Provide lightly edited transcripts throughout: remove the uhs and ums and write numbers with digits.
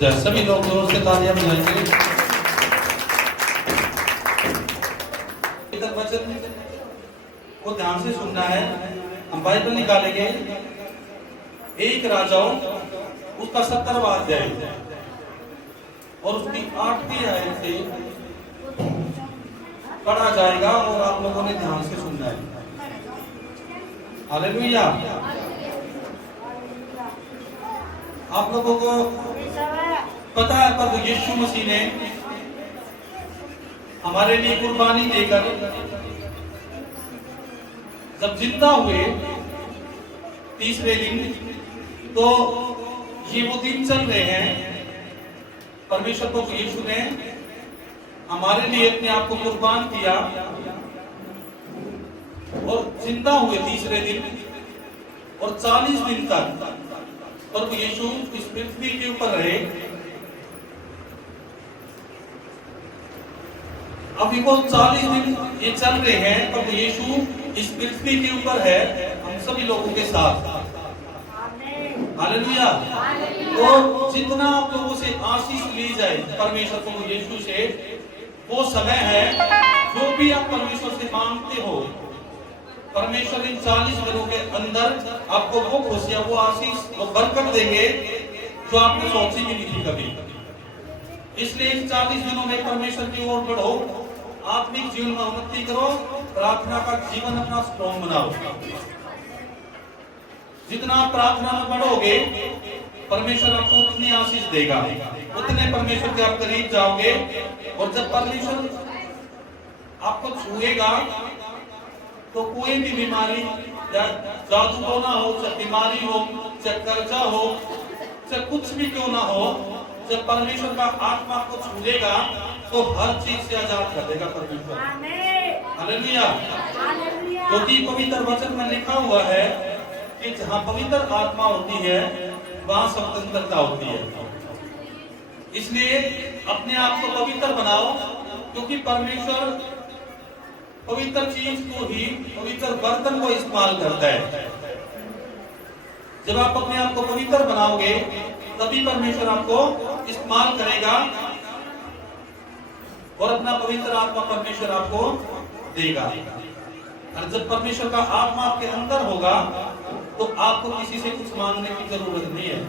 जैसे सभी लोग जोर से तालियां बजाएंगे। इधर वचन को ध्यान से सुनना है। हम बाइबल निकालेंगे, एक राजाओं उसका 70वां अध्याय और उसकी 8वीं आयत से पढ़ा जाएगा और आप लोगों ने ध्यान से सुनना है। हालेलुया। आप लोगों को पता है प्रभु यीशु मसीह ने हमारे लिए कुर्बानी देकर जब जिंदा हुए तीसरे दिन, तो ये वो दिन चल रहे हैं परमेश्वर प्रभु यीशु ने हमारे लिए अपने आप को कुर्बान किया और जिंदा हुए तीसरे दिन, और 40 दिन तक प्रभु यीशु इस पृथ्वी के ऊपर रहे। अभी वो 40 दिन ये चल रहे हैं, प्रभु यीशु इस पृथ्वी के ऊपर है हम सभी लोगों के साथ। हालेलुया। तो जितना आप लोगों से आशीष ली जाए परमेश्वर प्रभु यीशु से, वो समय है जो भी आप परमेश्वर से मांगते हो, परमेश्वर इन 40 दिनों के अंदर आपको वो खुशियां, वो आशीष, वो बरकत देंगे जो आपने सोची भी नहीं थी कभी। इसलिए इन 40 दिनों में परमेश्वर की ओर बढ़ो, आत्मिक जीवन में उन्नति करो, प्रार्थना का जीवन अपना स्ट्रॉन्ग बनाओ। जितना आप प्रार्थना में बढ़ोगे परमेश्वर आपको उतनी आशीष देगा, उतने परमेश्वर के आप करीब जाओगे। और जब परमेश्वर आपको छुएगा तो कोई भी बीमारी, या जादू टोना हो, चाहे बीमारी हो, चाहे कर्जा हो, चाहे कुछ भी क्यों ना हो, जब परमेश्वर का आत्मा को छूएगा तो हर चीज से आजाद कर देगा परमेश्वर। हालेलुया। क्योंकि पवित्र वचन में लिखा हुआ है कि जहाँ पवित्र आत्मा होती है वहां स्वतंत्रता होती है। इसलिए अपने आप को पवित्र बनाओ, क्योंकि परमेश्वर पवित्र चीज को ही, पवित्र बर्तन को इस्तेमाल करता है। जब आप अपने आप को पवित्र बनाओगे तभी परमेश्वर आपको इस्तेमाल करेगा और अपना पवित्र आत्मा परमेश्वर आपको देगा। और जब परमेश्वर का आत्मा आपके अंदर होगा तो आपको किसी से कुछ मांगने की जरूरत नहीं है।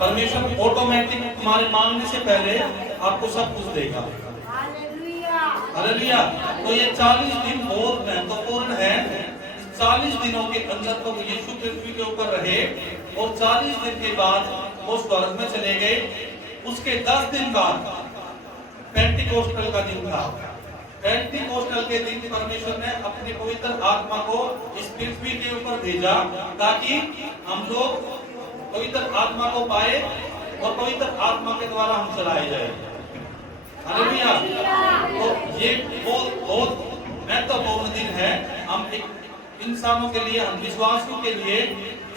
परमेश्वर ऑटोमेटिक तुम्हारे मांगने से पहले आपको सब कुछ देगा। हालेलुया। तो ये 40 दिन बहुत महत्वपूर्ण है। 40 दिनों के अंदर तो यीशु पृथ्वी के ऊपर रहे और 40 दिन के बाद वो स्वर्ग में चले गए। उसके 10 दिन बाद पेंटिकोस्टल का दिन था। पेंटिकोस्टल के दिन परमेश्वर ने अपने पवित्र आत्मा को इस पृथ्वी के ऊपर भेजा ताकि हम लोग पवित्र आत्मा को पाए और पवित्र आत्मा के द्वारा हम चलाए जाए। हालेलुया। तो ये बहुत महत्वपूर्ण दिन है। हम एक इंसानों के लिए, हम विश्वासियों के लिए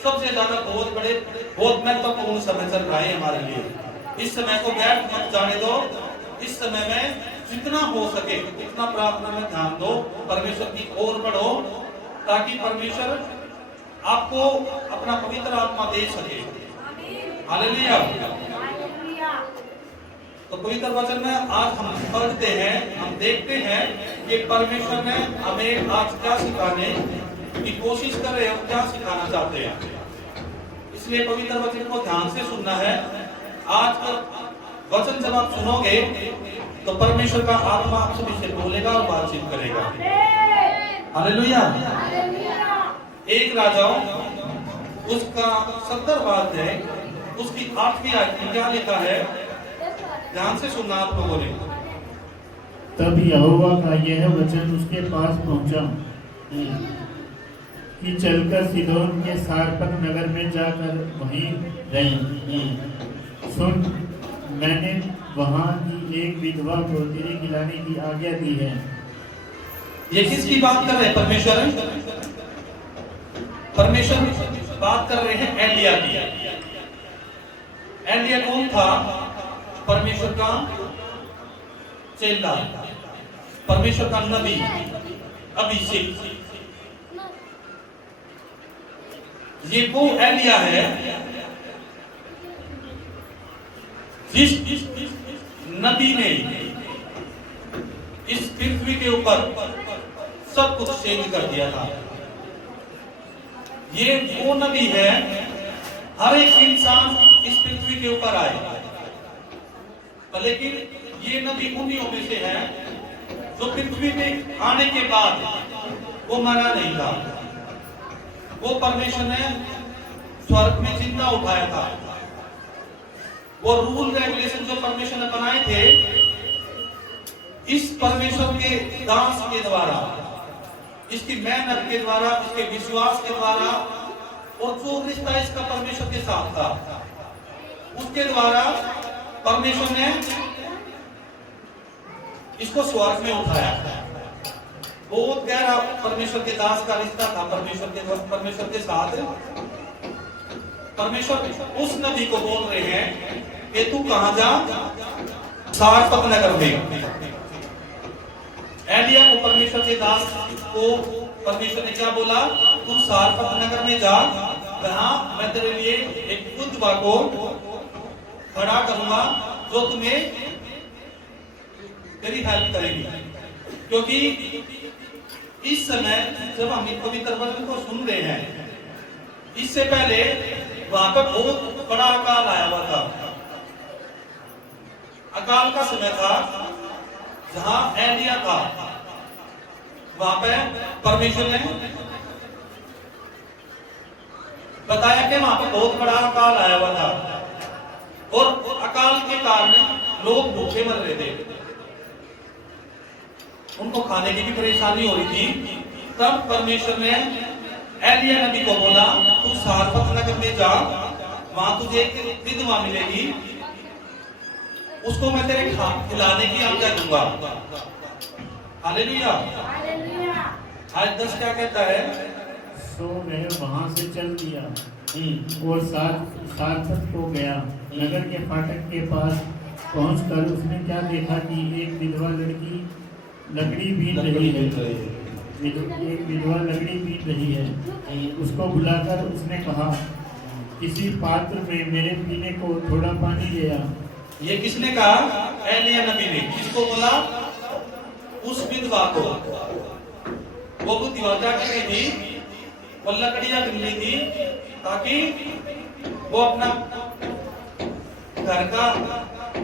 सबसे ज्यादा बहुत महत्वपूर्ण समय चल रहा है हमारे लिए। इस समय को बैठ मत जाने दो। इस समय में जितना हो सके उतना प्रार्थना में ध्यान दो, परमेश्वर की ओर बढ़ो, ताकि परमेश्वर आपको अपना पवित्र आत्मा दे सके। हालेलुया। तो पवित्र वचन में आज हम पढ़ते हैं, हम देखते हैं कि परमेश्वर ने हमें आज क्या सिखाने की कोशिश कर रहे हैं, क्या सिखाना चाहते हैं। इसलिए पवित्र वचन को ध्यान से सुनना है। आज का वचन जब आप सुनोगे तो परमेश्वर का आत्मा आप सभी से बोलेगा और बातचीत करेगा। हालेलुया। एक राजाओं उसका 70वां अध्याय उसकी 8वीं आयत में क्या लिखा है, ध्यान से सुनना आप लोगों ने। तब यहोवा का यह वचन उसके पास पहुंचा कि चलकर सिदोन के सारपत नगर में जाकर वहीं रहे। सुन, मैंने वहां की एक विधवा को तेरे खिलाने की आज्ञा दी है। ये किसकी बात कर रहे हैं? परमेश्वर बात कर रहे हैं एलिया की। एलिया कौन था? परमेश्वर का चेला, परमेश्वर का नबी, अभिषेक। ये वो एलिया है जिस नबी ने इस पृथ्वी के ऊपर सब कुछ चेंज कर दिया था, ये वो नबी है। हर एक इंसान इस पृथ्वी के ऊपर आए, लेकिन ये नबी उन्हीं में से है जो पृथ्वी पे आने के बाद वो मरा नहीं था, वो परमेश्वर ने स्वर्ग में जिंदा उठाया था। वो रूल रेगुलेशन जो परमेश्वर ने बनाए थे, इस परमेश्वर के दास के द्वारा, इसकी मेहनत के द्वारा, इसके विश्वास के द्वारा, और जो रिश्ता इसका परमेश्वर के साथ था, उसके द्वारा परमेश्वर ने इसको स्वर्ग में उठाया। बहुत गहरा परमेश्वर के दास का रिश्ता था परमेश्वर के साथ। परमेश्वर उस नबी को बोल रहे हैं कि तू कहां जा, सारपत नगर में। एलिया को परमेश्वर के दास को परमेश्वर ने क्या बोला, तू सारपत नगर में जा, वहां मैं तेरे लिए एक विधवा को खड़ा करूंगा जो तुम्हें तेरी हेल्प करेगी। क्योंकि इस समय जब हम पवित्र वचन को सुन रहे हैं, इससे पहले वहां पर बहुत बड़ा अकाल आया हुआ था। अकाल का समय था जहां एलिया था, वहां पे परमेश्वर ने बताया कि वहां पर बहुत बड़ा अकाल आया हुआ था, और अकाल के कारण लोग भूखे मर रहे थे, उनको खाने की भी परेशानी हो रही थी। तब परमेश्वर ने एलिया नबी को बोला, तू सारपत नगर में जा, वहां तुझे एक विधवा मिलेगी, उसको मैं तेरे खिलाने की आज्ञा दूंगा। हालेलुया। आज 10 क्या कहता है, सो वह वहां से चल दिया और सारपत को गया। नगर के फाटक के पास पहुंचकर उसने क्या देखा कि एक विधवा लड़की लकड़ी बीन रही है। एक विधवा लकड़ी बीन रही है। उसको बुलाकर उसने कहा, किसी पात्र में मेरे पीने को थोड़ा पानी ले आ। ये किसने कहा? एलिया नबी ने। किसको बोला? उस विधवा को। वो विधवा क्या कर रही थी? वो लकड़ियां बीन रही थी ताकि वो अपना घर का,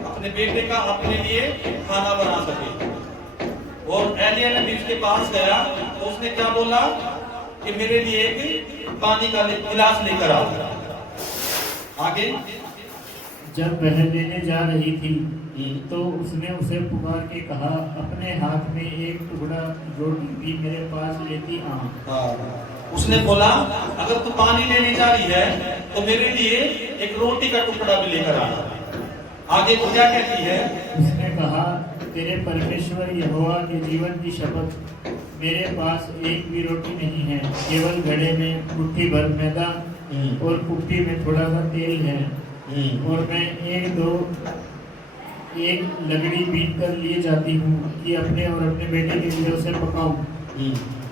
अपने बेटे का, अपने लिए खाना बना सके। और एलिया नबी उसके पास गया तो उसने क्या बोला कि मेरे लिए एक पानी का गिलास लेकर आओ। आगे, जब वह लेने जा रही थी तो उसने उसे पुकार के कहा, अपने हाथ में एक टुकड़ा रोटी भी मेरे पास लेती आ। उसने बोला, अगर तू पानी लेने जा रही है तो मेरे लिए एक रोटी का टुकड़ा भी लेकर आना। आगे वो क्या कहती है? उसने कहा, तेरे परमेश्वर यहोवा के जीवन की शपथ, मेरे पास एक भी रोटी नहीं है, केवल घड़े में मुट्ठी भर मैदा और कुप्पी में थोड़ा सा तेल है, और मैं एक लकड़ी बीन कर लिए जाती हूँ कि अपने और अपने बेटे के लिए उसे पकाऊं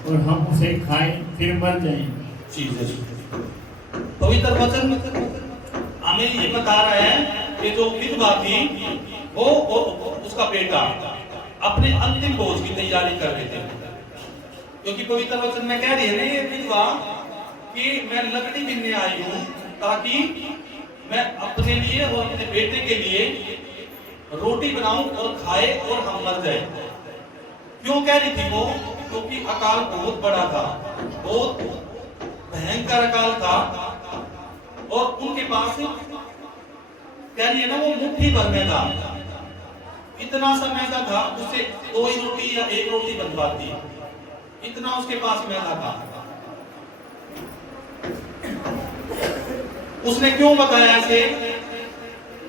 और हम उसे खाएं फिर मर जाएं। पवित्र वचन हमें ये बता रहा है कि जो विधवा थी वो उसका बेटा अपने अंतिम भोज की तैयारी कर रहे थे। क्योंकि पवित्र वचन में कह रही है ना ये विधवा कि मैं लकड़ी बीनने आई हूँ ताकि मैं अपने लिए और अपने बेटे के लिए रोटी बनाऊं और खाए और हम मर जाए। क्यों कह रही थी वो? क्योंकि अकाल बहुत बड़ा था, बहुत भयंकर अकाल था, और उनके पास कह रही है ना वो मुट्ठी भर मैदा, इतना सा मैदा था, उससे 2 ही रोटी या 1 रोटी बन पाती, इतना उसके पास मैदा था। उसने क्यों बताया ऐसे?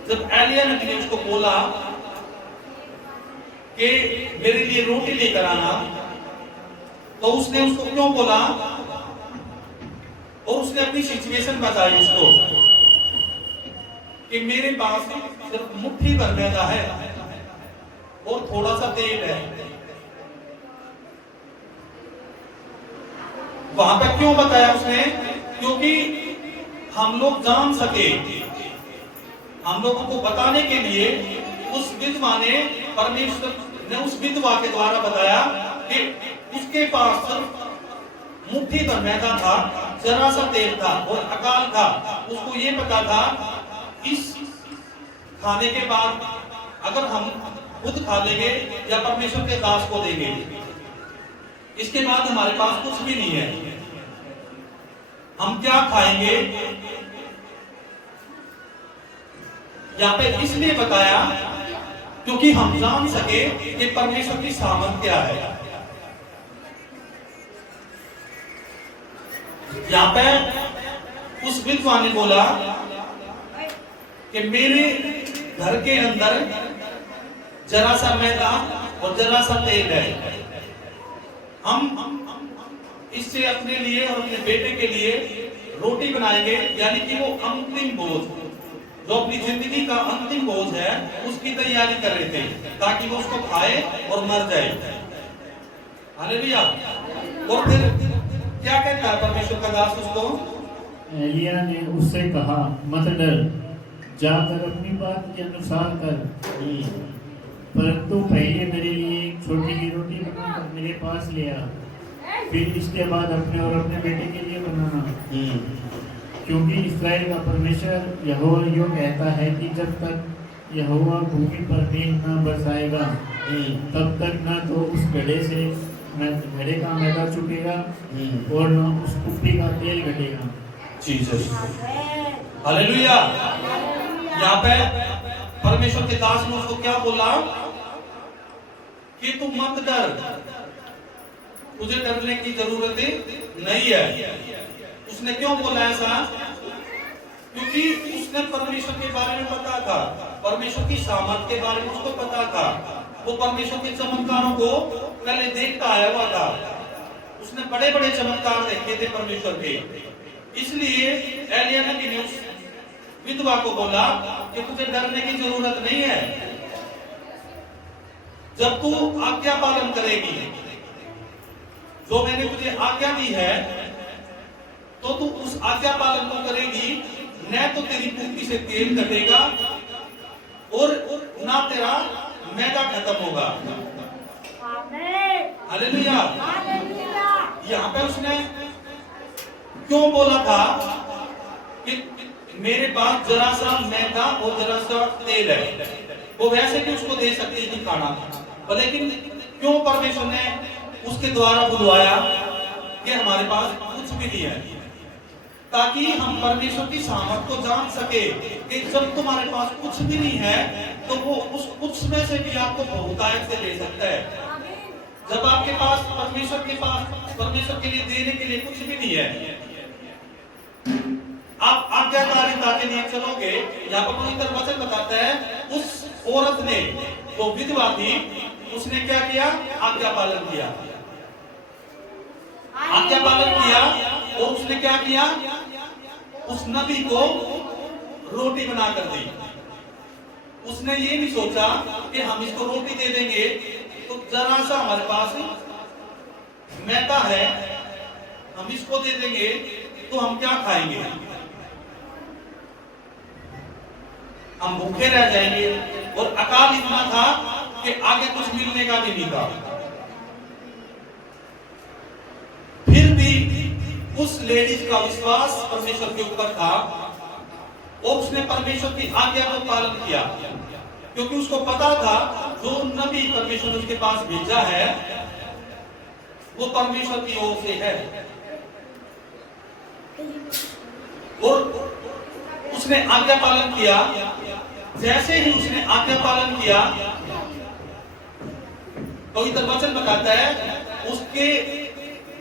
जब एलिया नबी ने उसको बोला कि मेरे लिए रोटी लेकर आना, तो उसने उसको क्यों बोला? और उसने अपनी सिचुएशन बताई उसको कि मेरे पास सिर्फ मुट्ठी भर मैदा है और थोड़ा सा तेल है। वहां पर क्यों बताया उसने? क्योंकि हम लोग जान सके, हम लोगों को बताने के लिए उस विधवा ने, परमेश्वर ने उस विधवा के द्वारा बताया कि उसके पास सिर्फ मुट्ठी भर मैदा था, जरा सा तेल था और अकाल था। उसको ये पता था इस खाने के बाद अगर हम खुद खा लेंगे या परमेश्वर के दास को देंगे, इसके बाद हमारे पास कुछ भी नहीं है, हम क्या खाएंगे। यहाँ पे इसलिए बताया क्योंकि हम जान सके कि परमेश्वर की सामर्थ क्या है। यहाँ पे उस विधवा ने बोला कि मेरे घर के अंदर जरा सा मैदा और जरा सा तेल है, हम इससे अपने लिए और अपने बेटे के लिए रोटी बनाएंगे, यानी कि वो अंतिम भोज, जो अपनी जिंदगी का अंतिम भोज है, उसकी तैयारी कर रहे थे ताकि वो उसको खाए और मर जाए। हालेलुया। और फिर क्या कहता है परमेश्वर का दास उसको? एलिया ने उससे कहा, मत डर, जाकर अपनी बात के अनुसार कर, परंतु पहले मेरे लिए एक छोटी सी रोटी बनाकर मेरे पास ले आ, फिर इसके बाद अपने और अपने बेटे के लिए बनाना। क्योंकि इस्राएल का परमेश्वर यहोवा यो कहता है कि जब तक यहोवा भूमि पर मेघ न बरसाएगा तब तक न तो उस घड़े का मैदा चुकेगा और न उस कुप्पी का तेल घटेगा। Jesus, hallelujah. यहाँ पे परमेश्वर के दास ने उसको क्या बोला कि तू मत डर, तुझे डरने की जरूरत नहीं है। उसने क्यों बोला ऐसा? क्योंकि उसने परमेश्वर के बारे में पता था, परमेश्वर की सामर्थ के बारे में उसको पता था। वो परमेश्वर के चमत्कारों को पहले देखता आया हुआ था, उसने बड़े बड़े चमत्कार देखे थे परमेश्वर के। इसलिए एलिया नबी ने उस विधवा को बोला कि तुझे डरने की जरूरत नहीं है, जब तू आज्ञा पालन करेगी, जो मैंने तुझे आज्ञा दी है, तो तू उस आज्ञा पालन को करेगी, न तो तेरी कुप्पी से तेल घटेगा और ना तेरा मैदा खत्म होगा। हालेलुया। यहाँ पे उसने क्यों बोला था कि मेरे पास जरा सा मैदा और जरा सा तेल है, वो वैसे भी उसको दे सकती थी खाना, लेकिन क्यों परमेश्वर ने उसके द्वारा बुलवाया कि हमारे पास कुछ भी नहीं है, ताकि हम परमेश्वर की सामर्थ को जान सके कि जब तुम्हारे पास कुछ भी नहीं है तो वो उस कुछ में से भी आपको बहुतायत से ले सकता है। जब आपके पास परमेश्वर के लिए देने के लिए कुछ भी नहीं है, आप आज्ञाकारिता के लिए चलोगे। यहाँ पर पवित्र वचन बताता है उस औरत ने, जो विधवा थी, उसने क्या किया? आज्ञा पालन किया, आज्ञा पालन किया। और उसने क्या किया? उस नबी को रोटी बना कर दी। उसने ये नहीं सोचा कि हम इसको रोटी दे देंगे तो जरा सा हमारे पास मैदा है, हम इसको दे देंगे तो हम क्या खाएंगे, हम भूखे रह जाएंगे। और अकाल इतना था कि आगे कुछ मिलने का भी नहीं था। फिर भी उस लेडीज का विश्वास परमेश्वर के ऊपर था और उसने परमेश्वर की आज्ञा को पालन किया, क्योंकि उसको पता था जो नबी परमेश्वर ने उसके पास भेजा है वो परमेश्वर की ओर से है। और उसने आज्ञा पालन किया। जैसे ही उसने आज्ञा पालन किया, पवित्र वचन बताता है उसके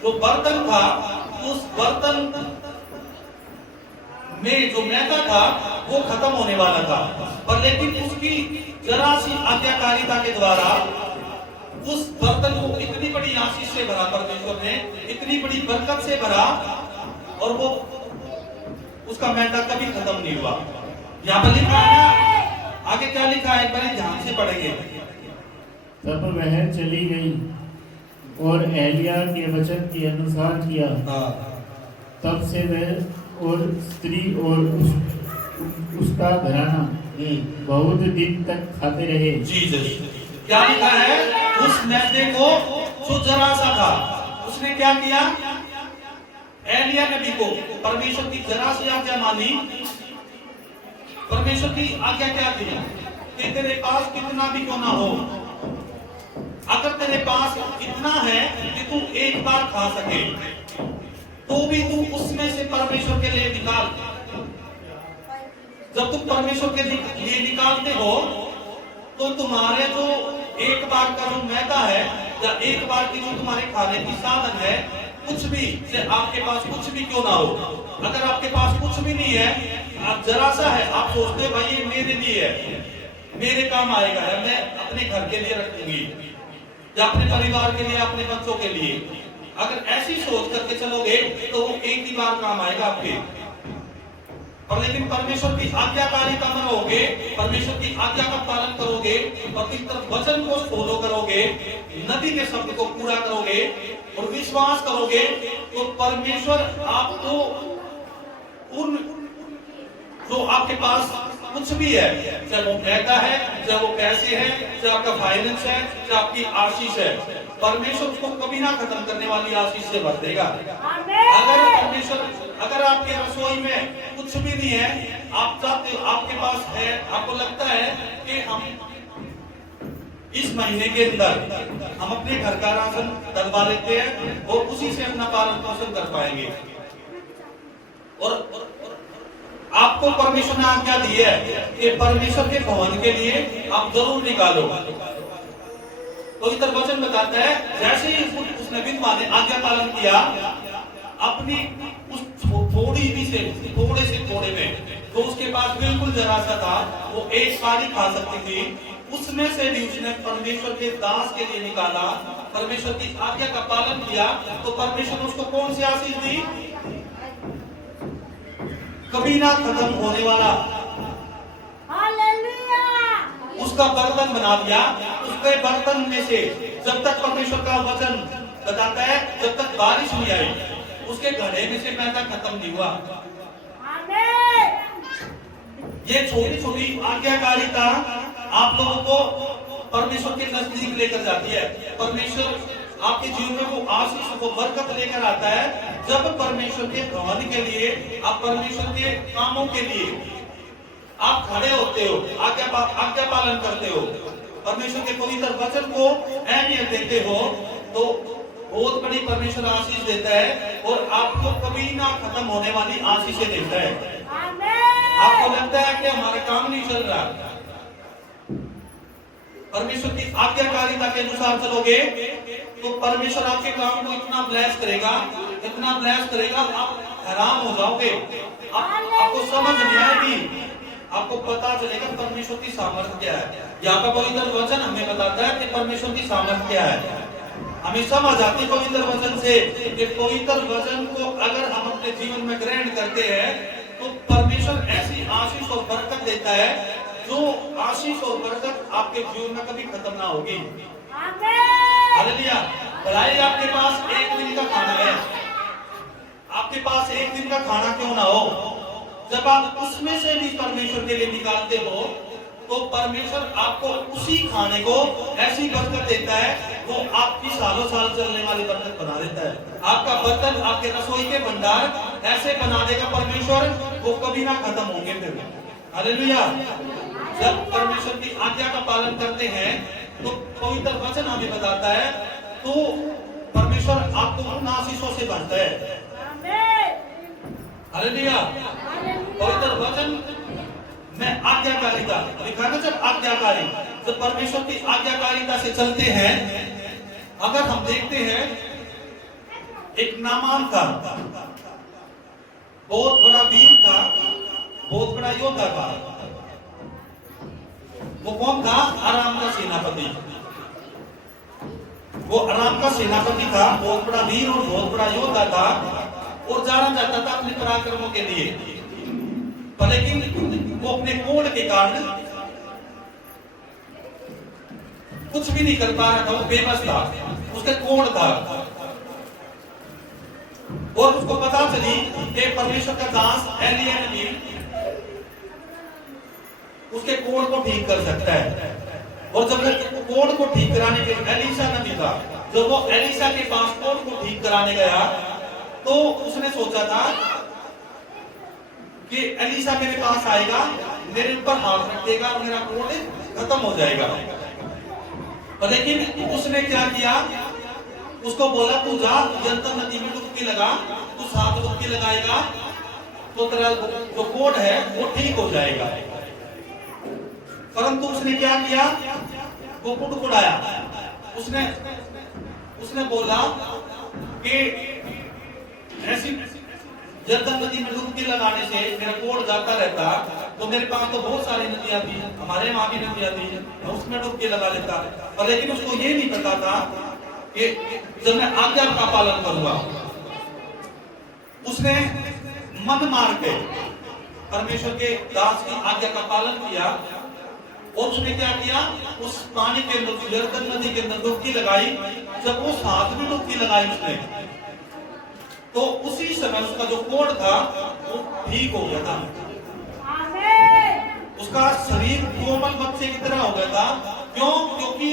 जो बर्तन था, उस बर्तन में जो मैदा था वो खत्म होने वाला था, पर लेकिन उसकी जरा सी आज्ञाकारिता के द्वारा उस बर्तन को इतनी बड़ी आशीष से भरा परमेश्वर ने, इतनी बड़ी बरकत से भरा, और वो उसका मैदा कभी खत्म नहीं हुआ। यहाँ पर लिखा है, आगे क्या लिखा है, पहले ध्यान से पढ़ेंगे। तब वह चली गई और एलिया के वचन के अनुसार किया। तब से वह और स्त्री और उसका घराना बहुत दिन तक खाते रहे। जीसस, क्या लिखा है? उस मैदे को जो जरा सा था, उसने क्या किया? एलिया नबी को परमेश्वर की जरा सी आज्ञा मानी। परमेश्वर की आज्ञा क्या थी? कि तेरे पास कितना भी क्यों ना हो, अगर तेरे पास इतना है कि तू एक बार खा सके, तो भी तू उसमें से परमेश्वर के लिए निकाल। जब तुम परमेश्वर के लिए निकालते हो, तो तुम्हारे जो एक बार का जो मैदा है, या एक बार की जो तुम्हारे खाने की साधन है, कुछ भी से आपके पास कुछ भी क्यों ना हो, अगर आपके पास कुछ भी नहीं है, आप जरा सा है, आप सोचते हैं भाई ये मेरे लिए है, मेरे काम आएगा, है मैं अपने घर के लिए रखूंगी, या अपने परिवार के लिए, अपने बच्चों के लिए। अगर ऐसी सोच करके चलोगे तो वो एक ही बार काम आएगा आपके। और लेकिन परमेश्वर की आज्ञाकारिता में रहोगे, परमेश्वर की आज्ञा का पालन करोगे, पवित्र वचन को फॉलो करोगे, नबी के शब्द को पूरा करोगे और विश्वास करोगे, तो परमेश्वर आपको उन जो आपके पास कुछ भी है, चाहे वो पैसा है, चाहे वो पैसे हैं, चाहे आपका फाइनेंस है, चाहे आपकी आशीष है, परमेश्वर उसको कभी ना खत्म करने वाली आशीष से भर देगा। अगर परमेश्वर, अगर आपके रसोई में कुछ भी नहीं है, आप चाहते हो, आपके पास है, आपको लगता है कि हम इस महीने के अंदर हम अपने घर का राशन डलवा लेते हैं और उसी से अपना पालन पोषण कर पाएंगे, और आपको परमेश्वर ने आज्ञा दी है कि परमेश्वर के भवन के लिए आप जरूर निकालो। तो इधर वचन बताता है, जैसे ही उसने विधवा ने आज्ञा पालन किया, अपनी उस थोड़ी भी से थोड़े से थोड़े में, तो उसके पास बिल्कुल जरा सा था, वो एक बार ही खा सकती थी, उसमें से भी उसने परमेश्वर के दास के लिए निकाला, परमेश्वर की आज्ञा का पालन किया, तो परमेश्वर ने उसको कौन सी आशीष दी? कभी ना खत्म होने वाला उसका बर्तन बना दिया। उसके बर्तन में से, जब तक परमेश्वर का वचन बताता है, जब तक बारिश नहीं आई, उसके घड़े में से मैदा खत्म नहीं हुआ। ये छोटी छोटी आज्ञाकारिता आप लोगों को परमेश्वर के नजदीक लेकर जाती है। परमेश्वर आपके जीवन में वो आशीष, वो बरकत लेकर आता है, जब परमेश्वर के भवन के लिए, आप परमेश्वर के कामों के लिए आप खड़े होते हो, आज्ञा पालन करते हो, परमेश्वर के पवित्र वचन को अहमियत देते हो, तो बहुत बड़ी परमेश्वर आशीष देता है, और आपको कभी ना खत्म होने वाली आशीषें देता है। आपको लगता है कि हमारा काम नहीं चल रहा, परमेश्वर की आज्ञाकारिता के अनुसार चलोगे, तो परमेश्वर आपके काम को इतना ब्लेस करेगा, इतना ब्लेस करेगा, आप हैरान हो जाओगे। आपको समझ नहीं आएगी, आपको पता चलेगा परमेश्वर की सामर्थ्य क्या है। यहाँ का पवित्र वचन हमें बताता है कि परमेश्वर की सामर्थ्य क्या है। हमें समझ आती है पवित्र वचन से कि पवित्र वचन को अगर हम अपने जीवन में ग्रहण करते हैं, तो परमेश्वर ऐसी आशीष और बरकत देता है, जो आशीष और बरकत आपके जीवन में कभी खत्म ना होगी। हालेलुया। भलाई आपके पास एक दिन का खाना है, आपके पास एक दिन का खाना क्यों ना हो, जब आप उसमें से भी परमेश्वर के लिए निकालते हो, तो परमेश्वर आपको उसी खाने को ऐसी बरकत देता है, वो आपकी सालों साल चलने वाली बरकत बना देता है। आपका बर्तन, आपके रसोई के भंडार ऐसे बना देगा परमेश्वर, वो कभी ना खत्म होंगे फिर। हालेलुया। जब परमेश्वर की आज्ञा का पालन करते हैं, तो पवित्र वचन हमें बताता है, तो परमेश्वर आपको उन आशीषों से भरता है। हालेलुया। पवित्र वचन में आज्ञाकारिता लिखा है, जब आज्ञाकारी, जब परमेश्वर की आज्ञाकारिता से चलते हैं, अगर हम देखते हैं, एक नामान था, बहुत बड़ा वीर था, बहुत बड़ा योद्धा था। वो कौन था? अराम का सेनापति। वो अराम का सेनापति था, बहुत बड़ा वीर और बहुत बड़ा योद्धा था, और जाना जाता था अपने पराक्रमों के लिए। लेकिन वो अपने कोढ़ के कारण कुछ भी नहीं कर पा रहा था, वो बेबस था, उसका कोढ़ था, और उसको पता चली कि परमेश्वर का दास एलिया नबी उसके कोढ़ को ठीक कर सकता है। और जब वो कोढ़ को ठीक कराने के एलिशा नबी था, जब वो एलिशा के पास कोढ़ को ठीक कराने गया तो उसने सोचा था कि एलिशा मेरे पास आएगा, मेरे ऊपर हाथ रख देगा और मेरा कोढ़ खत्म हो जाएगा। और लेकिन उसने क्या किया, उसको बोला तू जा यरदन नदी में डुबकी लगा, तू 7 डुबकी लगाएगा तो तेरा जो कोढ़ है वो ठीक हो जाएगा। परंतु उसने क्या किया, वो कुड़कुड़ाया। उसने बोला कि ऐसी यरदन नदी में डुबकी लगाने से मेरा कोढ़ जाता रहता, तो मेरे पास तो बहुत सारी नदियां थी, हमारे वहां भी नदियां थी, मैं उसमें डुबकी लगा लेता। और लेकिन उसको ये नहीं पता था कि जब मैं आज्ञा का पालन करूंगा। उसने मन मार के परमेश्वर के दास की आज्ञा का पालन किया और उसने क्या किया, उस पानी के अंदर यरदन नदी के अंदर डुबकी लगाई। जब वो 7वीं डुबकी लगाई उसने, तो उसी समय उसका जो कोढ़ था वो ठीक हो गया था। उसका शरीर कोमल बच्चे की तरह हो गया था। क्यों? क्योंकि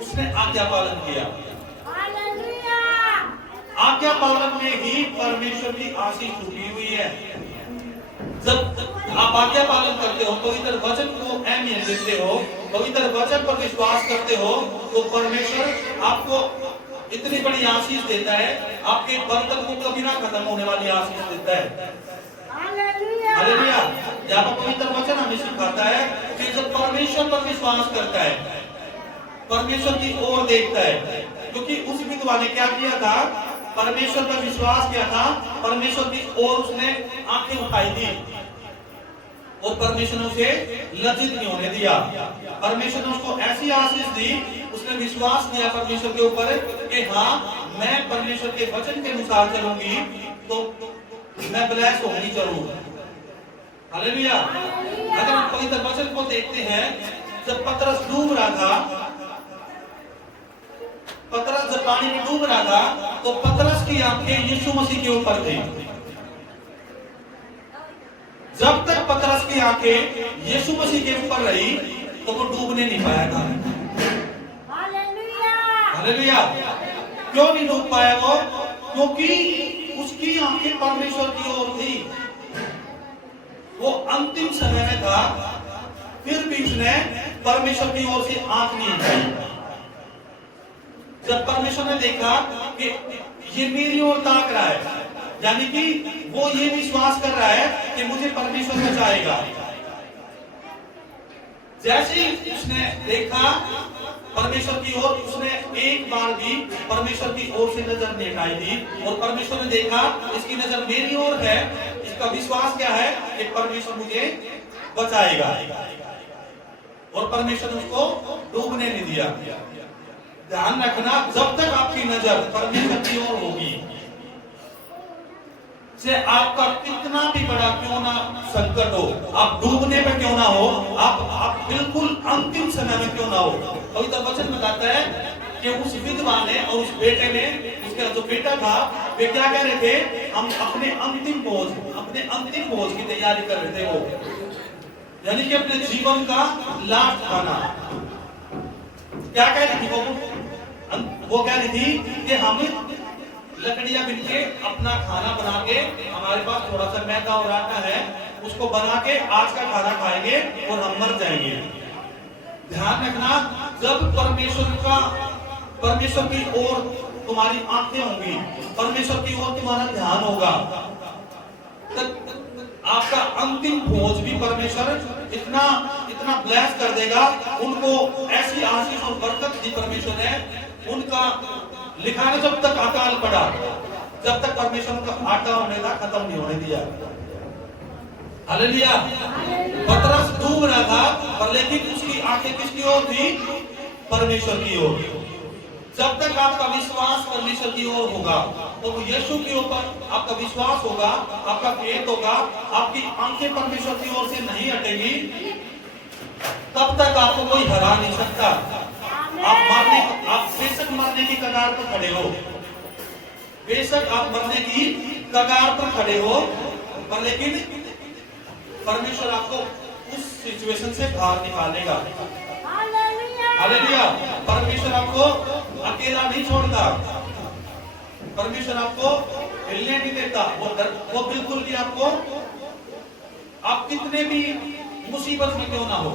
उसने आज्ञा पालन किया। आज्ञा पालन में ही परमेश्वर की आशीष छुपी हुई है। जब आप आज्ञा पालन करते हो, पवित्र वचन को अहमियत देते हो, पवित्र वचन पर विश्वास करते हो, तो परमेश्वर आपको इतनी बड़ी आशीष देता है, आपके बर्तन को कभी ना खत्म होने वाली आशीष देता है। हालेलुया। यहाँ पर पवित्र वचन हमें सिखाता है कि जब परमेश्वर पर विश्वास करता है, परमेश्वर की ओर देखता है, क्योंकि उस विधवा ने क्या किया था, परमेश्वर पर विश्वास किया था, परमेश्वर की ओर उसने आंखें उठाई थी और परमेश्वर ने उसे लज्जित नहीं होने दिया। परमेश्वर ने उसको ऐसी आशीष दी, उसने विश्वास किया परमेश्वर के ऊपर कि हाँ मैं परमेश्वर के वचन के अनुसार चलूंगी तो मैं ब्लेस होगी जरूर। हालेलुया। अगर हम पवित्र वचन को देखते हैं, जब पतरस डूब रहा था, पतरस जब पानी में डूब रहा था, तो पतरस की आंखें यीशु मसीह के ऊपर थी। जब तक पतरस की आंखें यीशु मसीह के ऊपर रही तो वो डूबने नहीं पाया था। हालेलुया। क्यों नहीं डूब पाया वो? क्योंकि उसकी आंखें परमेश्वर की ओर थी। वो अंतिम समय में था, फिर भी उसने परमेश्वर की ओर से आंख नहीं हटाई। जब परमेश्वर ने देखा कि ये मेरी ओर ताक रहा है, यानी कि वो ये विश्वास कर रहा है कि मुझे परमेश्वर बचाएगा। जैसे ही उसने देखा परमेश्वर की ओर, उसने एक बार भी परमेश्वर की ओर से नजर नहीं हटाई थी। और परमेश्वर ने देखा इसकी नजर मेरी ओर है, इसका विश्वास क्या है कि परमेश्वर मुझे बचाएगा। और परमेश्वर ने उसको डूबने नहीं दिया। ध्यान रखना, जब तक आपकी नजर परमेश्वर की ओर होगी, से आपका कितना भी बड़ा क्यों ना संकट हो, आप डूबने पे क्यों ना हो, आप बिल्कुल अंतिम समय में क्यों ना हो, पवित्र वचन बताता है कि उस विधवा ने और उस बेटे ने, उसका जो बेटा था, वे क्या कह रहे थे, हम अपने अंतिम भोज की तैयारी कर रहे थे। वो यानी कि अपने जीवन का लास्ट खाना। क्या कह रही थी वो कह रही थी कि हम लकड़ियां बिन के अपना खाना बना के, हमारे पास थोड़ा सा मैदा और आटा है, उसको बना के आज का खाना खाएंगे और हम मर जाएंगे। ध्यान रखना, जब परमेश्वर की ओर तुम्हारी आंखें होंगी, परमेश्वर की ओर तुम्हारा ध्यान होगा, तब आपका अंतिम भोज भी परमेश्वर इतना ब्लेस कर देगा। उनको ऐसी आशीष और बरकत दी परमेश्वर ने, उनका लिखा है जब तक अकाल पड़ा, जब तक परमेश्वर का आटा होने का खत्म नहीं होने दिया। हालेलुया। पतरस डूब रहा था, पर लेकिन उसकी आंखें किसकी ओर थी? परमेश्वर की ओर। जब तक आपका विश्वास परमेश्वर की ओर होगा, तो यीशु के ऊपर आपका विश्वास होगा, आपका फेथ होगा, आपकी आंखें परमेश्वर की ओर से नहीं हटेगी, तब तक आपको कोई हरा नहीं सकता। आप बेशक मरने की कगार पर खड़े हो, बेशक आप मरने की कगार पर खड़े हो, पर लेकिन परमेश्वर आपको उस सिचुएशन से बाहर निकालेगा। हालेलुया। परमेश्वर आपको अकेला नहीं छोड़ता, परमेश्वर आपको हिलने नहीं देता। वो बिल्कुल भी आपको, आप कितने भी मुसीबत में क्यों ना हो,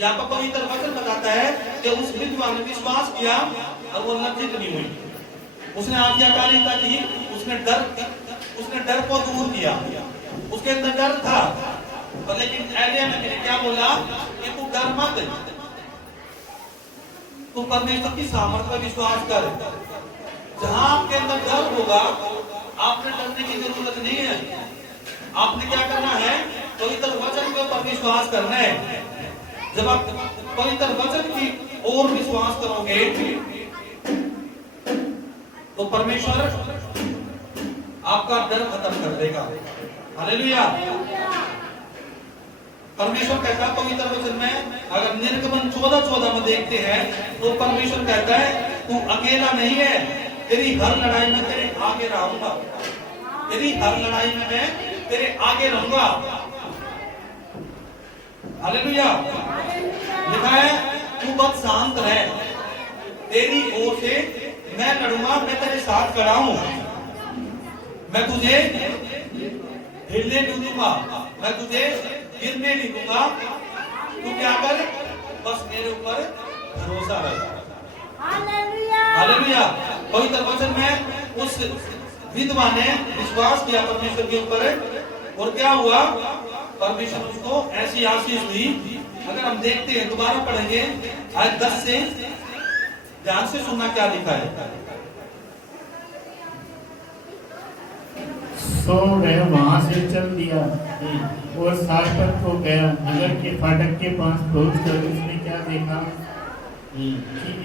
यहाँ पर पवित्र वचन बताता है कि उस विधवा ने विश्वास किया और वो लज्जित नहीं हुई, उसने आज्ञाकारिता की, उसने डर को दूर किया। उसके अंदर डर था, और लेकिन एलिया ने क्या बोला कि तू डर मत, तू परमेश्वर की सामर्थ्य पर विश्वास कर। जहां आपके अंदर डर होगा, आपने डरने की जरूरत नहीं है। आपने क्या करना है, पवित्र वचन के ऊपर विश्वास करना है। जब आप पवित्र वचन की ओर विश्वास करोगे तो परमेश्वर आपका डर खत्म कर देगा। हालेलुया। परमेश्वर कहता है पवित्र वचन में, अगर निर्गमन 14:14 में देखते हैं तो परमेश्वर कहता है तू अकेला नहीं है, तेरी हर लड़ाई में तेरे आगे रहूंगा, तेरी हर लड़ाई में मैं तेरे आगे रहूंगा। हालेलुया। लिखा है तू बस शांत रह, तेरी ओर से मैं लड़ूंगा, मैं तेरे साथ खड़ा हूं, मैं तुझे हिलने नहीं दूंगा, मैं तुझे गिरने नहीं दूंगा। तू क्या कर, बस मेरे ऊपर भरोसा रख। हालेलुया। पवित्र वचन में उस विधवा ने विश्वास किया परमेश्वर के ऊपर, और क्या हुआ, परमेश्वर उसको ऐसी आशीष दी। अगर हम देखते हैं, दोबारा पढ़ेंगे आयत 10 से, ध्यान से सुनना क्या लिखा है। सो वह वहां से चल दिया और सारपत को गया। नगर के फाटक के पास पहुंचकर उसने क्या देखा कि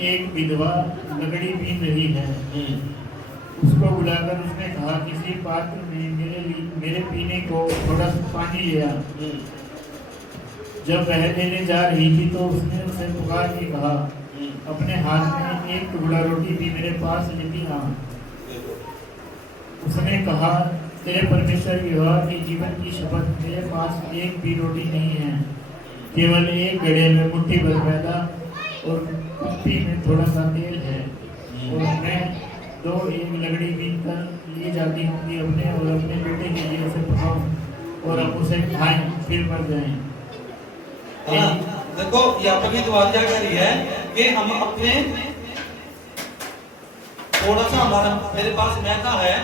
एक विधवा लकड़ी बीन रही है। उसको बुलाकर उसने कहा, किसी पात्र में मेरे पीने को थोड़ा सा पानी लिया। जब वह लेने जा रही थी तो उसने उसे पुकार के कहा, अपने हाथ में एक टुकड़ा रोटी भी मेरे पास लेती आ। उसने कहा, तेरे परमेश्वर यहोवा के जीवन की शपथ, मेरे पास एक भी रोटी नहीं है, केवल एक घड़े में मुट्ठी भर मैदा और कुप्पी में थोड़ा सा तेल है, और मैं 2 एक लकड़ी बीन कर लिए जाती होंगी अपने और अपने बेटे के लिए उसे पकाऊं और अब उसे खाएं फिर मर जाएं। देखो यहाँ पर भी दुआ क्या करी है कि हम अपने थोड़ा सा, हमारा मेरे पास मैदा है,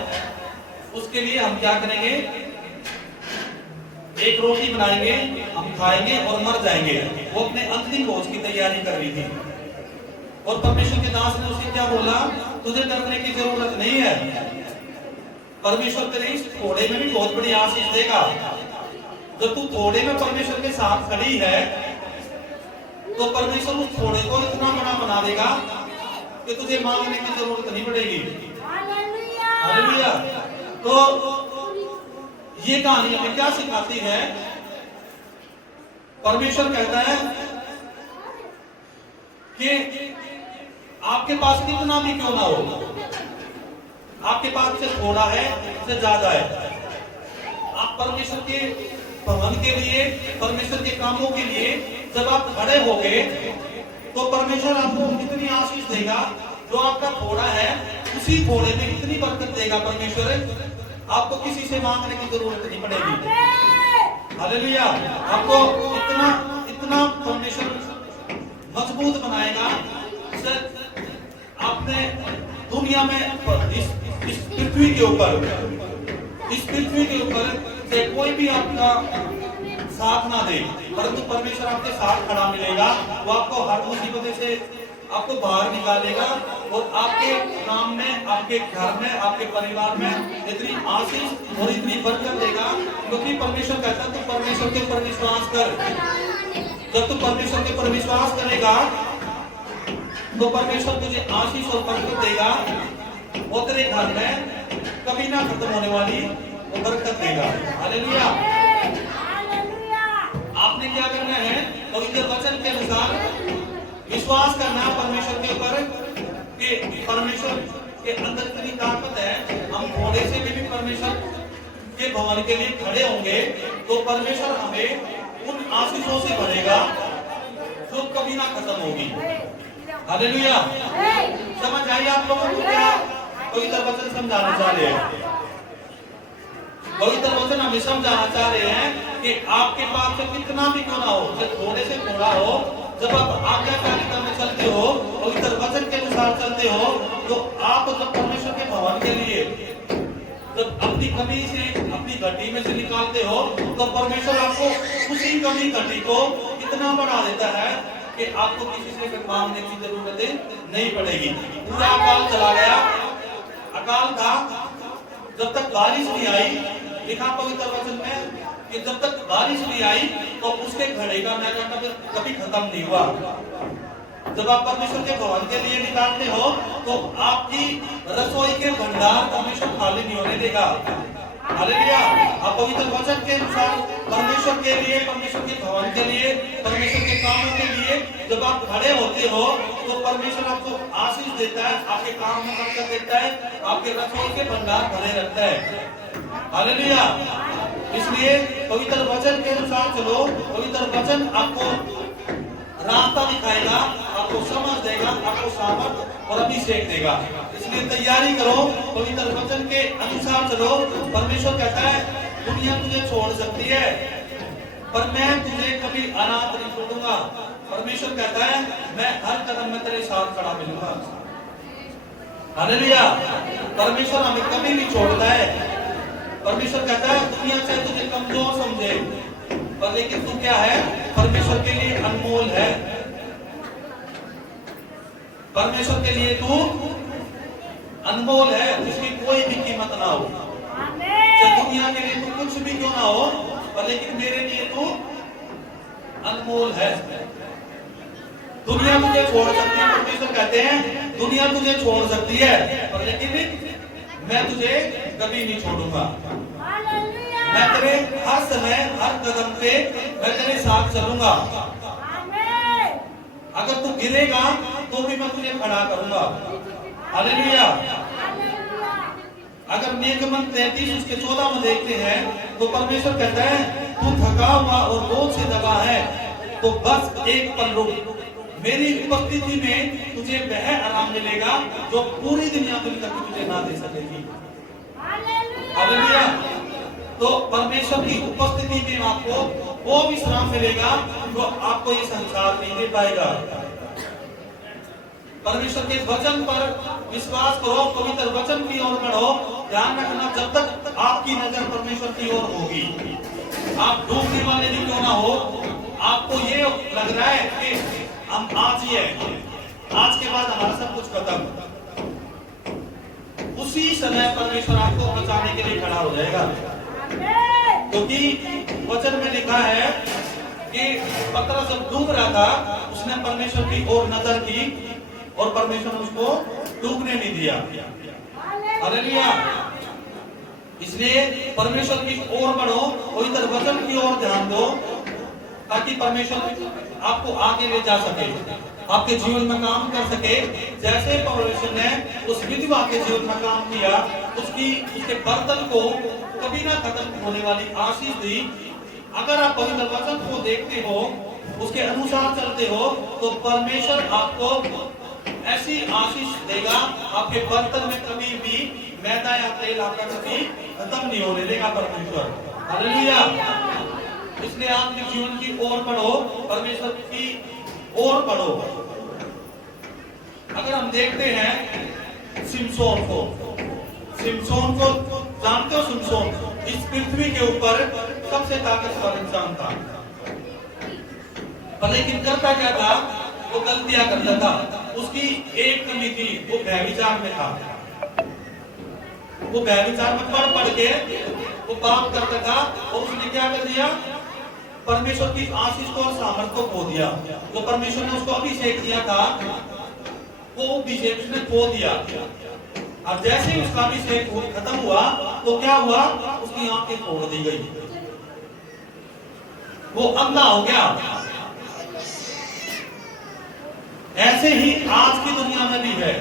उसके लिए हम क्या करेंगे, एक रोटी बनाएंगे, हम खाएंगे और मर जाएंगे। वो अपने अंतिम भोज की तैयारी कर रही थी, और परमेश्वर के दास ने उसे क्या बोला, तुझे डरने की जरूरत नहीं है, परमेश्वर तेरे इस थोड़े में भी बहुत बड़ी आशीष देगा। जब तू थोड़े में परमेश्वर के साथ खड़ी है तो परमेश्वर उस थोड़े को इतना बड़ा बना देगा कि तुझे मांगने की जरूरत नहीं पड़ेगी। हालेलुया। तो ये कहानी हमें क्या सिखाती है, परमेश्वर कहता है कि आपके पास कितना भी क्यों ना हो, आपके पास से थोड़ा है से ज्यादा है, आप परमेश्वर के भवन के लिए, परमेश्वर के कामों के लिए जब आप खड़े होगे तो परमेश्वर आपको इतनी आशीष देगा, जो आपका थोड़ा है उसी थोड़े में इतनी बरकत देगा परमेश्वर, आपको किसी से मांगने की जरूरत नहीं पड़ेगी। हालेलुया। आपको इतना परमेश्वर मजबूत बनाएगा, आपने दुनिया में इस पृथ्वी के ऊपर से कोई भी आपका साथ ना दे, परंतु परमेश्वर आपके साथ खड़ा मिलेगा। वो आपको हर मुसीबत से आपको बाहर निकालेगा, और आपके काम में, आपके घर में, आपके परिवार में इतनी आशीष और इतनी बरकत देगा, क्योंकि परमेश्वर कहता है तू परमेश्वर के ऊपर विश्वास कर। जब तू परमेश्वर के ऊपर विश्वास करेगा तो परमेश्वर तुझे आशीष और बरकत देगा, वो तेरे घर में कभी ना खत्म होने वाली वो बरकत देगा। हालेलुया। आपने क्या करना है, पवित्र वचन के अनुसार विश्वास करना परमेश्वर के ऊपर कि परमेश्वर के अंदर इतनी ताकत है, हम थोड़े से भी परमेश्वर के भवन के लिए खड़े होंगे तो परमेश्वर हमें उन आशीषों से भरेगा जो कभी ना खत्म होगी। हालेलुया। समझ आई आप लोगों को क्या पवित्र वचन समझाना चाह रहे हैं? पवित्र वचन हमें समझाना चाह रहे हैं कि आपके पास से कितना भी क्यों ना हो, जब थोड़े से थोड़ा हो, जब आप आज्ञाकारिता में चलते हो, पवित्र वचन के अनुसार चलते हो, तो आप जब परमेश्वर के भवन के लिए जब अपनी कमी से, अपनी घटी में से निकालते हो, तो परमेश्वर आपको उसी कमी घटी को इतना बढ़ा देता है कि आपको किसी से मांगने की जरूरत नहीं पड़ेगी। पूरा अकाल चला गया, अकाल था जब तक बारिश नहीं आई। लिखा पवित्र वचन में कि जब तक बारिश नहीं आई तो उसके घड़े का मैदा कभी खत्म नहीं हुआ। जब आप परमेश्वर के भवन के लिए निकालते हो तो आपकी रसोई के भंडार परमेश्वर खाली नहीं होने देगा। हालेलुया। आप पवित्र वचन के अनुसार परमेश्वर के लिए, परमेश्वर के भवन के लिए, परमेश्वर के कामों के लिए जब आप खड़े होते हो तो परमेश्वर आपको आशीष देता है, आपके काम में बरकत देता है, आपके रसोई के भंडार भरे रखता है। हालेलुया। इसलिए पवित्र वचन के अनुसार चलो। पवित्र वचन आपको रास्ता दिखाएगा, आपको समझ देगा, आपको सामर्थ और अभिषेक देगा। इसलिए तैयारी करो, पवित्र वचन के अनुसार चलो। परमेश्वर कहता है दुनिया तुझे छोड़ सकती है पर मैं तुझे कभी अनाथ नहीं छोड़ूंगा। परमेश्वर कहता है मैं हर कदम में तेरे साथ खड़ा मिलूंगा। हालेलुया। परमेश्वर हमें कभी नहीं छोड़ता है। परमेश्वर कहता है दुनिया चाहे तुझे कमजोर समझे पर लेकिन तू क्या है, परमेश्वर के लिए अनमोल है। परमेश्वर के लिए तू अनमोल है, उसकी कोई भी कीमत ना हो। चाहे दुनिया के लिए तू कुछ भी क्यों ना हो पर लेकिन मेरे लिए तू अनमोल है। दुनिया तुझे छोड़ सकती है, परमेश्वर कहते हैं दुनिया तुझे छोड़ सकती है पर लेकिन मैं तुझे कभी नहीं छोड़ूंगा। मैं तेरे हर समय, हर कदम पे मैं तेरे साथ चलूंगा। अगर तू गिरेगा तो भी मैं तुझे खड़ा करूंगा। हालेलुया। अगर नीतिमन 33 उसके 14 में देखते हैं तो परमेश्वर कहता है तू थका हुआ और बोझ से दबा है तो बस एक पल रुक, मेरी उपस्थिति में तुझे वह आराम मिलेगा जो पूरी दुनिया तक तुझे ना दे सकेगी। हालेलुया। तो परमेश्वर की उपस्थिति में आपको वो विश्राम मिलेगा जो आपको ये संसार नहीं दे पाएगा। परमेश्वर के वचन पर विश्वास करो, पवित्र वचन की ओर बढ़ो। ध्यान रखना जब तक आपकी नजर परमेश्वर की ओर होगी, आप डूबने वाले भी क्यों ना हो, आपको ये लग रहा है कि हम आज ही है, आज के बाद हमारा सब कुछ खत्म, उसी समय परमेश्वर आपको बचाने के लिए खड़ा हो जाएगा। क्योंकि वचन में लिखा है कि पतरस जब डूब रहा था उसने परमेश्वर की ओर नजर की और परमेश्वर उसको डूबने नहीं दिया। हालेलुया। इसलिए परमेश्वर की ओर बढ़ो, पवित्र वचन की ओर ध्यान दो ताकि परमेश्वर आपको आगे ले जा सके, आपके जीवन में काम कर सके। जैसे परमेश्वर ने उस विधवा के जीवन में काम किया, उसके बर्तन को कभी ना खत्म होने वाली आशीष दी। अगर आप पवित्र वचन को देखते हो, उसके अनुसार चलते हो तो परमेश्वर आपको ऐसी आशीष देगा, आपके बर्तन में कभी भी मैदा या तेल आपका कभी खत्म नहीं होने देगा परमेश्वर। हालेलुया। इसलिए आपके जीवन की ओर बढ़ो, परमेश्वर की ओर बढ़ो। अगर हम देखते हैं सिमसोन को जानते हो? सिमसोन इस पृथ्वी के ऊपर सबसे ताकतवर इंसान था, पर लेकिन करता क्या था, वो गलतियां करता था। उसकी एक कमी थी, वो व्यभिचार में था। वो व्यभिचार में पढ़ के वो पाप करता था और उसने क्या कर दिया, परमेश्वर की आशीष को और सामर्थ को खो दिया। जो परमेश्वर ने उसको अभिषेक दिया था वो अभिषेक उसने खो दिया। अब जैसे ही उसका अभिषेक खत्म हुआ तो क्या हुआ, उसकी आंखें फोड़ दी गई, वो अंधा हो गया। ऐसे ही आज की दुनिया में भी है।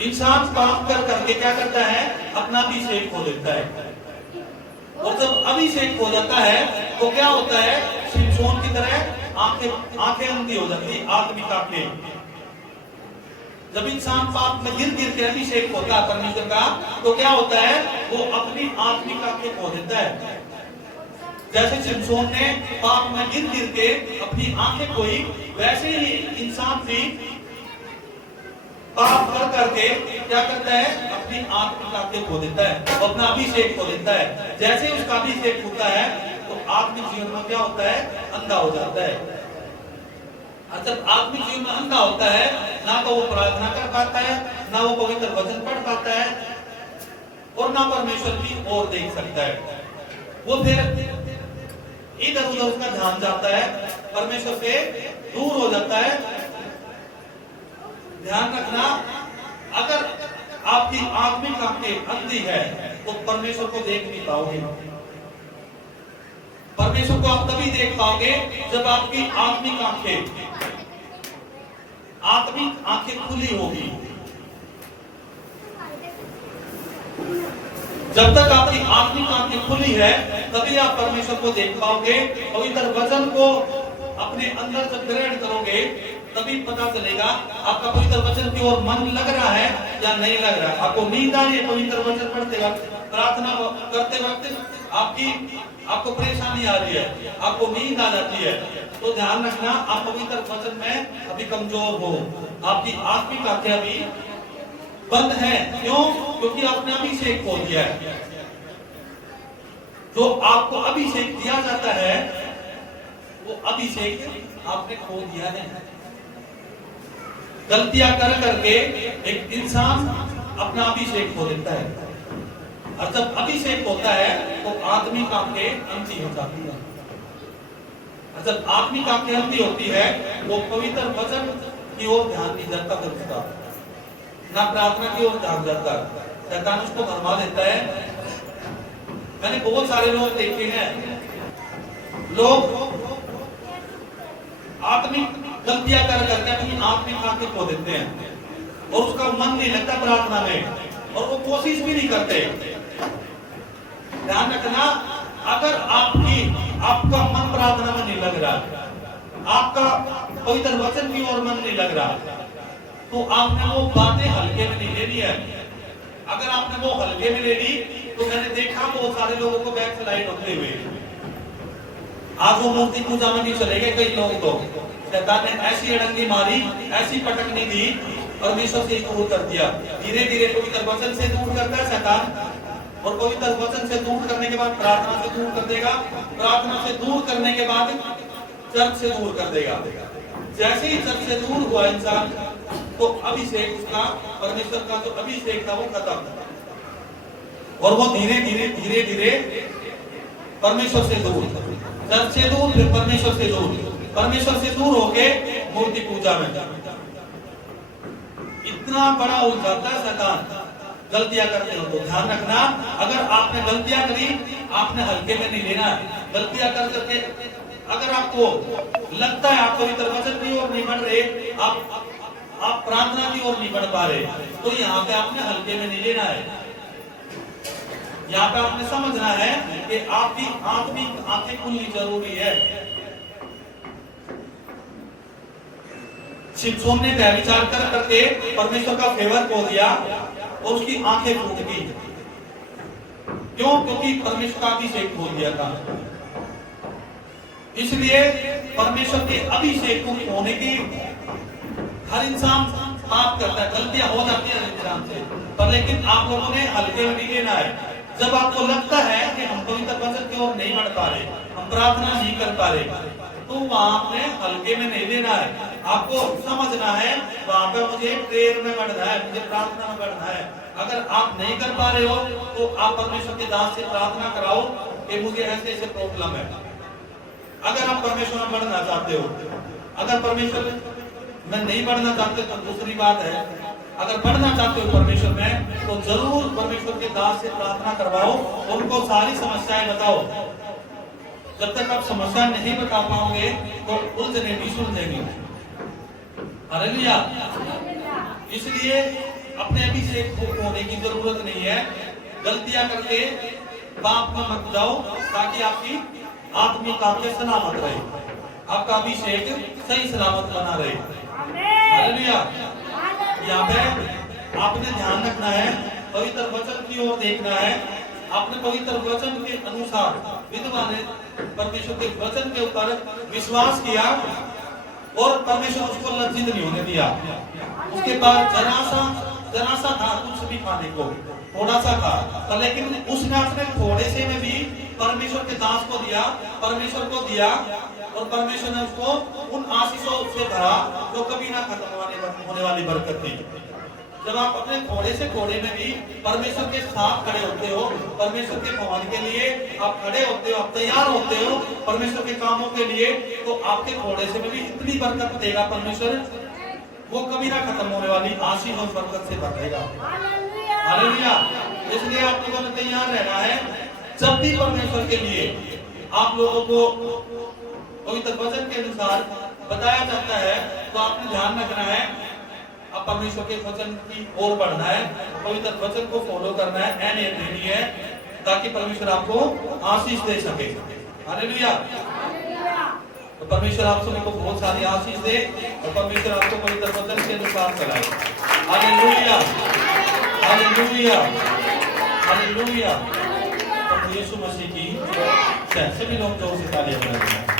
इंसान पाप कर करके क्या करता है, अपना अभिषेक खो देता है। और जब अभिषेक हो जाता है तो क्या होता है, शिमशोन की तरह आंखें अंधी हो जाती है, आत्मिक आंखें। जब इंसान पाप में गिर गिर के अभिषेक होता है परमेश्वर का, तो क्या होता है, वो अपनी आत्मिक आंखें खो देता है। जैसे शिमशोन ने पाप में गिर गिर के अपनी आंखें खोई, वैसे ही इंसान भी पाप कर करके क्या करता है, अपनी आत्मिक आंखें खो देता है, अपना अभिषेक खो देता है। जैसे ही उसका अभिषेक होता है तो आत्मिक जीवन में क्या होता है, अंधा हो जाता है। जब आत्मिक जीवन में अंधा होता है, ना तो वो प्रार्थना कर पाता है, ना वो पवित्र वचन पढ़ पाता है, और ना परमेश्वर की ओर देख सकता है। वो फिर इधर उधर उसका ध्यान जाता है, परमेश्वर से दूर हो जाता है। ध्यान रखना, अगर आपकी आत्मिक आंखें अंधी है तो परमेश्वर को देख नहीं पाओगे। परमेश्वर को आप तभी देख पाओगे जब आपकी आत्मिक आंखें खुली होगी। जब तक आपकी आत्मिक आंखें खुली है तभी आप परमेश्वर को देख पाओगे। पवित्र वचन को अपने अंदर जब ग्रहण करोगे तभी पता चलेगा आपका पवित्र वचन की ओर मन लग रहा है या नहीं लग रहा है। आपको नींद आ रही है पवित्र वचन पढ़ते वक्त, प्रार्थना करते वक्त आपको परेशानी आ रही है, आपको नींद आ जाती है, तो ध्यान रखना आप पवित्र वचन में अभी कमजोर हो, आपकी आत्मिक आंखें अभी बंद है। क्यों? क्योंकि आपने अभिषेक खो दिया है। जो आपको अभिषेक दिया जाता है वो अभिषेक आपने खो दिया है। गलतियां कर करके एक इंसान अपना अभिषेक खो देता है, और जब अभिषेक होता है तो आत्मिक आंखें अंधी हो जाती है। और जब आत्मिक आंखें अंधी होती है वो पवित्र वचन की ओर ध्यान नहीं जाता, फिर उसका ना प्रार्थना की ओर ध्यान जाता, शैतान उसको भरमा देता है। मैंने बहुत सारे लोग देखे हैं, लोग आत्मिक गलतियां कर करके अपनी आत्मिक आंखें खो देते हैं और उसका मन नहीं लगता प्रार्थना में, और वो कोशिश भी नहीं करते। ध्यान रखना, अगर आपका मन प्रार्थना में नहीं लग रहा, आपका पवित्र वचन की ओर मन नहीं लग रहा, तो आपने वो बातें हल्के में नहीं ले ली है। अगर आपने वो हल्के में ले ली तो मैंने देखा बहुत सारे लोगों को बैक स्लाइड होते हुए। आज वो मूर्ति पूजा में नहीं चले गए कई लोग, तो शैतान ने ऐसी अड़ंगी मारी, ऐसी पटकनी दी, परमेश्वर से दूर कर दिया। धीरे धीरे पवित्र वचन से दूर करता है शैतान, और पवित्र वचन से दूर करने के बाद प्रार्थना से दूर कर देगा, प्रार्थना से दूर करने के बाद चर्च से दूर कर देगा। जैसे ही चर्च से दूर हुआ इंसान तो अभिषेक उसका, परमेश्वर का जो अभिषेक था वो खत्म, और वो धीरे धीरे परमेश्वर से दूर, चर्च से दूर, फिर परमेश्वर से दूर होके मूर्ति पूजा में इतना बड़ा हो जाता है शैतान। गलतियां करते हो तो ध्यान रखना, अगर आपने गलतियां करी आपने हल्के में नहीं लेना। गलतियां कर करके अगर आपको लगता है आप पवित्र वचन की ओर नहीं बढ़ रहे, आप प्रार्थना की ओर नहीं बढ़ पा रहे, तो यहाँ पे आपने हल्के में नहीं लेना है। यहाँ पे आपने समझना है कि आपकी आत्मिक आंखें खुलनी जरूरी है। शिमशोन ने व्यभिचार कर करके परमेश्वर का फेवर खो दिया और उसकी आंखें फूट गई। क्यों? क्योंकि परमेश्वर का अभिषेक खो दिया था। इसलिए परमेश्वर के अभिषेक को होने की हर इंसान पाप करता है, गलतियां हो जाती है इंसान से, पर लेकिन आप लोगों ने हल्के में नहीं लेना है। जब आपको लगता है कि हम पवित्र वचन की ओर नहीं बढ़ पा रहे, हम प्रार्थना नहीं कर पा रहे, तो वहां आपने हल्के में नहीं लेना है। आपको समझना है वहां पे मुझे प्रेयर में बढ़ना है, मुझे प्रार्थना में बढ़ना है। अगर आप नहीं कर पा रहे हो तो आप परमेश्वर के दास से प्रार्थना कराओ कि मुझे ऐसे ऐसे प्रॉब्लम है। अगर आप परमेश्वर में बढ़ना चाहते हो, अगर परमेश्वर में नहीं बढ़ना चाहते तो दूसरी बात है। अगर बढ़ना चाहते हो परमेश्वर में तो जरूर परमेश्वर के दास से प्रार्थना करवाओ, उनको सारी समस्याएं बताओ। जब तक आप समस्या नहीं बता पाओगे तो उलझने भी सुलझेंगे। हालेलुया। इसलिए अपने अभिषेक होने की जरूरत नहीं है। गलतियां करके पाप में मत जाओ, ताकि आपकी आत्मिक आपके सलामत रहे, आपका अभिषेक सही सलामत बना रहे। हालेलुया। यहाँ पे आपने ध्यान रखना है, पवित्र वचन की ओर देखना है। आपने पवित्र वचन के अनुसार विधवा ने परमेश्वर के वचन के ऊपर विश्वास किया और परमेश्वर उसको लज्जित नहीं होने दिया। उसके बाद जरा सा था कुछ भी खाने को, थोड़ा सा था, लेकिन उसने अपने थोड़े से में भी परमेश्वर के दास को दिया, परमेश्वर को दिया, और परमेश्वर ने उसको उन आशीषों से भरा जो कभी ना खत्म होने वाली बरकत थी। जब आप अपने थोड़े से थोड़े में भी परमेश्वर के साथ खड़े होते हो, परमेश्वर के भवन के लिए आप खड़े होते हो, आप तैयार होते हो परमेश्वर के कामों के लिए, तो आपके थोड़े से में भी इतनी बरकत देगा परमेश्वर, वो कभी ना खत्म होने वाली आशीष और बरकत से भरेगा। हालेलुया। इसलिए आप लोगों ने तैयार रहना है। जब भी परमेश्वर के लिए आप लोगों को पवित्र वचन के अनुसार बताया जाता है, तो आपने ध्यान रखना है, अब परमेश्वर के वचन की ओर बढ़ना है, पवित्र वचन को फॉलो करना है, अहमियत देनी है, ताकि परमेश्वर आपको आशीष दे सके। हालेलुया। तो परमेश्वर आप सभी को बहुत सारी आशीष दे और परमेश्वर आपको पवित्र वचन के अनुसार चलाए। Hallelujah, hallelujah, hallelujah. तो यीशु मसीह की सभी लोग जोर से तालियां बजाएं।